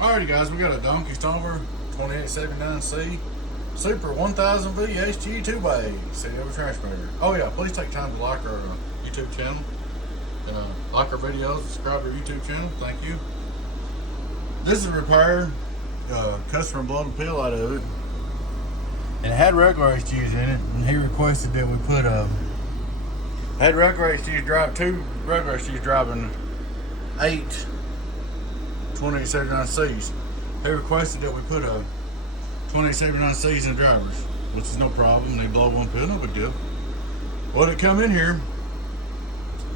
Alrighty guys, we got a Donkey Stomper 2879C Super 1000VB-HGC-2X8 CDL transmitter. Oh yeah, please take time to like our YouTube channel and like our videos, subscribe to our YouTube channel. Thank you. This is a repair. Customer blowed a peel out of it, and it had regular HGs in it, and he requested that we put had regular HGs drive, two regular HGs driving 8 2879Cs. He requested that we put a 2879Cs in drivers, which is no problem. They blow one pill, no big deal. Well, it come in here,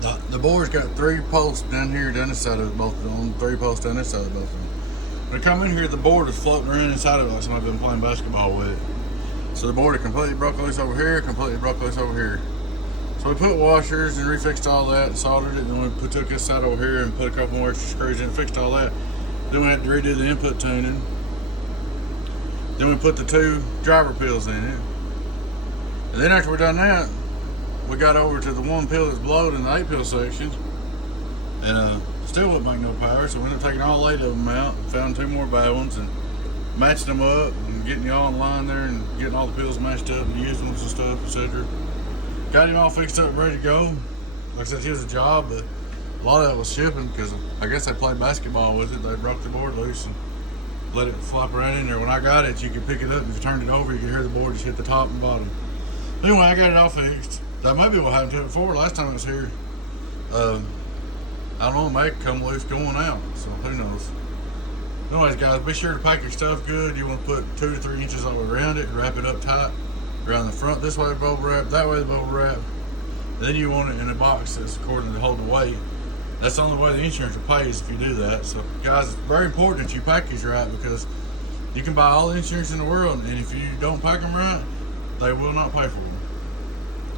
the board's got 3 posts down here, down this side of both of them, 3 posts down this side of both of them. When it come in here, the board is floating around inside of it like somebody been playing basketball with it. So the board is completely broke loose over here, completely broke loose over here. So we put washers and refixed all that and soldered it, and then we took this side over here and put a couple more extra screws in and fixed all that. Then we had to redo the input tuning. Then we put the 2 driver pills in it. And then after we done that, we got over to the 1 pill that's blowed in the 8 pill section. And still wouldn't make no power, so we ended up taking all 8 of them out and found 2 more bad ones and matching them up and getting y'all in line there and getting all the pills matched up and using them and stuff, etc. Got him all fixed up, ready to go. Like I said, he was a job, but a lot of it was shipping because I guess they played basketball with it. They broke the board loose and let it flop around in there. When I got it, you could pick it up. If you turned it over, you could hear the board just hit the top and bottom. Anyway, I got it all fixed. That may be what happened to it before. Last time it was here, I don't know, it may come loose going out, so who knows. Anyways, guys, be sure to pack your stuff good. You want to put 2 to 3 inches all around it, wrap it up tight around the front. This way the bubble wrap, that way the bubble wrap. Then you want it in a box that's according to hold the weight. That's the only way the insurance will pay is if you do that. So guys, it's very important that you pack these right, because you can buy all the insurance in the world, and if you don't pack them right, they will not pay for them.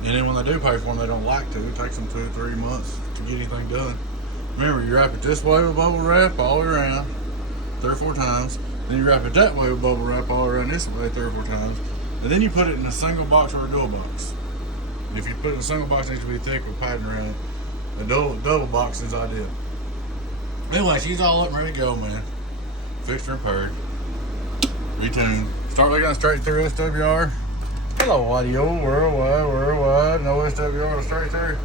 And then when they do pay for them, they don't like to. It takes them 2 or 3 months to get anything done. Remember, you wrap it this way with bubble wrap all the way around 3 or 4 times. Then you wrap it that way with bubble wrap all around this way 3 or 4 times. And then you put it in a single box or a dual box. And if you put it in a single box, it needs to be thick with padding around it. A double box is ideal. Anyway, she's all up and ready to go, man. Fixed and repaired. Retuned. Start looking straight through SWR. Hello, audio, worldwide, no SWR, straight through.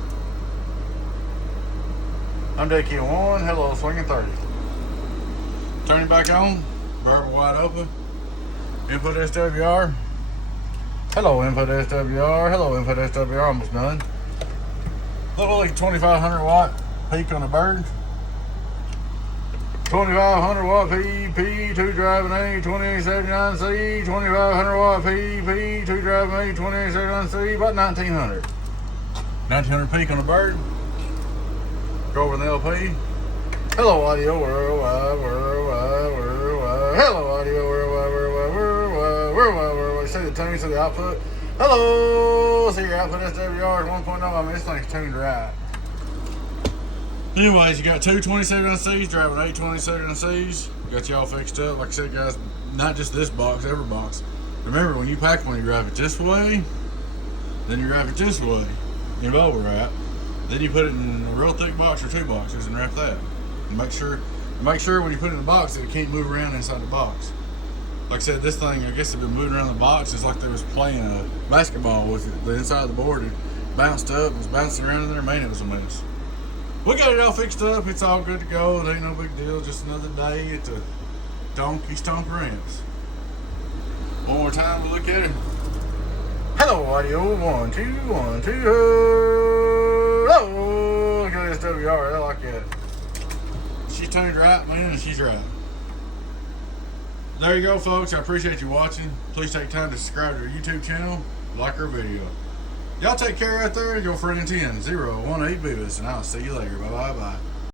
I'm deck key 1, hello, swinging 30. Turn it back on, variable wide open. Input SWR. Hello, input SWR, hello, input SWR, almost done. Little like 2500 watt peak on the bird. 2500 watt P, 2 driving A, 2879C, 2500 watt P, 2 driving A, 2879C, about 1900. 1900 peak on the bird. Go over the LP. Hello, audio, worldwide. Hello, audio, worldwide. See the tune, see the output. Hello, see your output SWR is 1.0. I mean, this thing's tuned right. Anyways, you got 2 27Cs driving 8 27Cs. Got you all fixed up. Like I said, guys, not just this box, every box. Remember, when you pack one, you wrap it this way, then you wrap it this way in bubble wrap. Then you put it in a real thick box or 2 boxes and wrap that. And make sure when you put it in the box that it can't move around inside the box. Like I said, this thing, I guess, had been moving around the box. It's like they was playing a basketball with it. The inside of the board, it bounced up, it was bouncing around in there. Man, it was a mess. We got it all fixed up. It's all good to go. It ain't no big deal. Just another day at the Donkey Stomper amps. One more time, we'll look at it. Hello, audio. 1, 2, 1, 2. Hello. Look at SWR. I like that. She's tuned right, man, and she's right. There you go, folks. I appreciate you watching. Please take time to subscribe to our YouTube channel, like our video. Y'all take care out there. Your friend 10-018 Beavis, and I'll see you later. Bye-bye-bye.